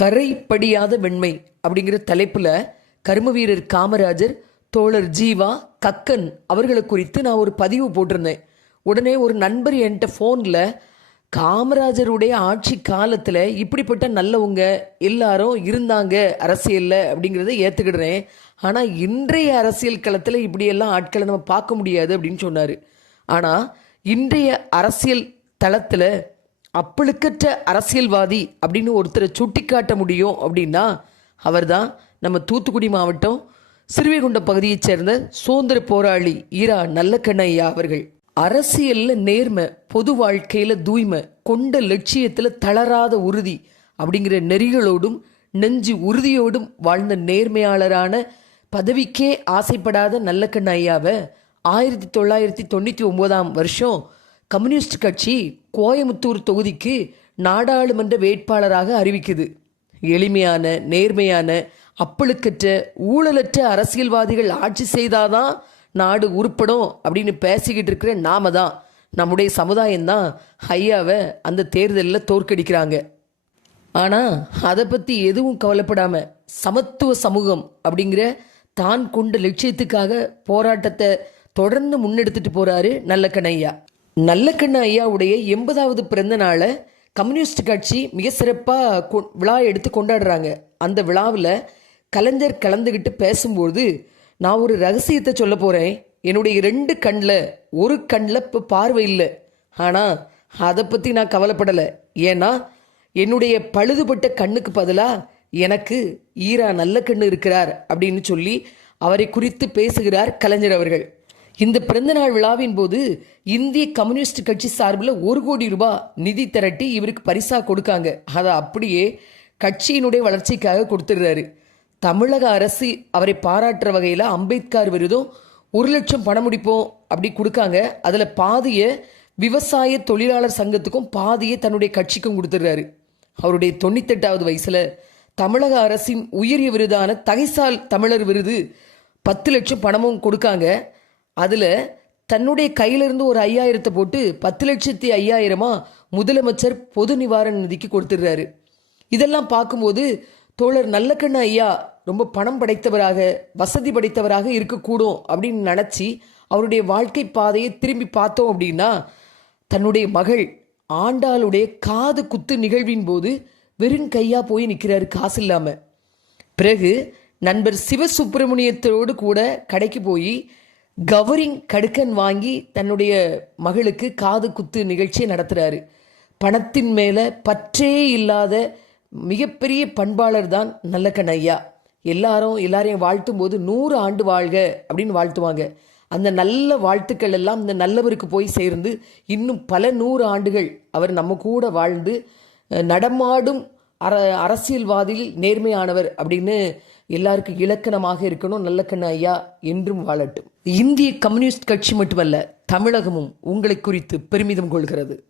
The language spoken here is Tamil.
கரை படியாத வெண்மை அப்படிங்கிற தலைப்பில் கர்மவீரர் காமராஜர் தோழர் ஜீவா கக்கன் அவர்களை குறித்து நான் ஒரு பதிவு போட்டிருந்தேன். உடனே ஒரு நண்பர் என்கிட்ட ஃபோனில் காமராஜருடைய ஆட்சி காலத்தில் இப்படிப்பட்ட நல்லவங்க எல்லாரும் இருந்தாங்க அரசியலில் அப்படிங்கிறத ஏற்றுக்கிடுறேன் ஆனால் இன்றைய அரசியல் களத்தில் இப்படியெல்லாம் ஆட்களை நம்ம பார்க்க முடியாது அப்படின்னு சொன்னார். ஆனால் இன்றைய அரசியல் தளத்தில் அப்பழுக்கற்ற அரசியல்வாதி அப்படின்னு ஒருத்தரை சுட்டிக்காட்ட முடியும் அப்படின்னா அவர்தான் நம்ம தூத்துக்குடி மாவட்டம் சிறுவைகுண்டம் பகுதியைச் சேர்ந்த சுதந்திர போராளி ஈரா நல்லக்கண்ணையா அவர்கள். அரசியலில் நேர்மை பொது வாழ்க்கையில் தூய்மை கொண்ட லட்சியத்தில் தளராத உறுதி அப்படிங்கிற நெறிகளோடும் நெஞ்சு உறுதியோடும் வாழ்ந்த நேர்மையாளரான பதவிக்கே ஆசைப்படாத நல்லக்கண்ண ஐயாவை ஆயிரத்தி தொள்ளாயிரத்தி தொண்ணூற்றி ஒம்போதாம் வருஷம் கம்யூனிஸ்ட் கட்சி கோயமுத்தூர் தொகுதிக்கு நாடாளுமன்ற வேட்பாளராக அறிவிக்குது. எளிமையான நேர்மையான அப்பழுக்கற்ற ஊழலற்ற அரசியல்வாதிகள் ஆட்சி செய்தாதான் நாடு உருப்படும் அப்படின்னு பேசிக்கிட்டு இருக்கிற நாம தான். நம்முடைய சமுதாயம் தான் ஐயாவை அந்த தேர்தலில் தோற்கடிக்கிறாங்க. ஆனால் அதை பற்றி எதுவும் கவலைப்படாமல் சமத்துவ சமூகம் அப்படிங்கிற தான் கொண்ட லட்சியத்துக்காக போராட்டத்தை தொடர்ந்து முன்னெடுத்துட்டு போகிறாரு நல்ல கண்ணையா நல்லக்கண்ண ஐயாவுடைய எண்பதாவது பிறந்த நாளை கம்யூனிஸ்ட் கட்சி மிக சிறப்பாக விழா எடுத்து கொண்டாடுறாங்க. அந்த விழாவில் கலைஞர் கலந்துக்கிட்டு பேசும்போது நான் ஒரு ரகசியத்தை சொல்ல போகிறேன் என்னுடைய ரெண்டு கண்ணில் ஒரு கண்ணில் இப்போ பார்வை இல்லை. ஆனால் அதை பற்றி நான் கவலைப்படலை. ஏன்னா என்னுடைய பழுதுபட்ட கண்ணுக்கு பதிலாக எனக்கு ஈரா நல்ல கண்ணு இருக்கிறார் அப்படின்னு சொல்லி அவரை குறித்து பேசுகிறார் கலைஞர் அவர்கள். இந்த பிறந்தநாள் விழாவின் போது இந்திய கம்யூனிஸ்ட் கட்சி சார்பில் ஒரு கோடி ரூபாய் நிதி திரட்டி இவருக்கு பரிசா கொடுக்காங்க. அதை அப்படியே கட்சியினுடைய வளர்ச்சிக்காக கொடுத்துடுறாரு. தமிழக அரசு அவரை பாராட்டுற வகையில் அம்பேத்கர் விருதும் ஒரு லட்சம் பணம் முடிப்போம் அப்படி கொடுக்காங்க. அதில் பாதியை விவசாய தொழிலாளர் சங்கத்துக்கும் பாதியை தன்னுடைய கட்சிக்கும் கொடுத்துடுறாரு. அவருடைய தொண்ணூத்தெட்டாவது வயசில் தமிழக அரசின் உயரிய விருதான தகைசால் தமிழர் விருது பத்து லட்சம் பணமும் கொடுக்காங்க. அதில் தன்னுடைய கையிலிருந்து ஒரு ஐயாயிரத்தை போட்டு பத்து லட்சத்தி ஐயாயிரமா முதலமைச்சர் பொது நிவாரண நிதிக்கு கொடுத்துடுறாரு. இதெல்லாம் பார்க்கும்போது தோழர் நல்லக்கண்ண ஐயா ரொம்ப பணம் படைத்தவராக வசதி படைத்தவராக இருக்கக்கூடும் அப்படின்னு நினச்சி அவருடைய வாழ்க்கை பாதையை திரும்பி பார்த்தோம் அப்படின்னா தன்னுடைய மகள் ஆண்டாளுடைய காது குத்து நிகழ்வின் போது வெறும் கையாக போய் நிற்கிறாரு காசு இல்லாமல் பிறகு நண்பர் சிவசுப்பிரமணியத்தோடு கூட கடைக்கு போய் கவரிங் கடுக்கன் வாங்கி தன்னுடைய மகளுக்கு காது குத்து நிகழ்ச்சியை நடத்துகிறாரு பணத்தின் மேலே பற்றே இல்லாத மிகப்பெரிய பண்பாளர் தான் நல்ல கண்ணையா எல்லாரும் எல்லாரையும் வாழ்த்தும் போது நூறு ஆண்டு வாழ்க அப்படின்னு வாழ்த்துவாங்க. அந்த நல்ல வாழ்த்துக்கள் எல்லாம் இந்த நல்லவருக்கு போய் சேர்ந்து இன்னும் பல நூறு ஆண்டுகள் அவர் நம்ம கூட வாழ்ந்து நடமாடும் அர அரசியல்வாதியில் நேர்மையானவர் அப்படின்னு எல்லாருக்கும் இலக்கணமாக இருக்கணும் நல்லக்கண்ண ஐயா என்றும் வாழட்டும். இந்திய கம்யூனிஸ்ட் கட்சி மட்டுமல்ல தமிழகமும் உங்களை குறித்து பெருமிதம் கொள்கிறது.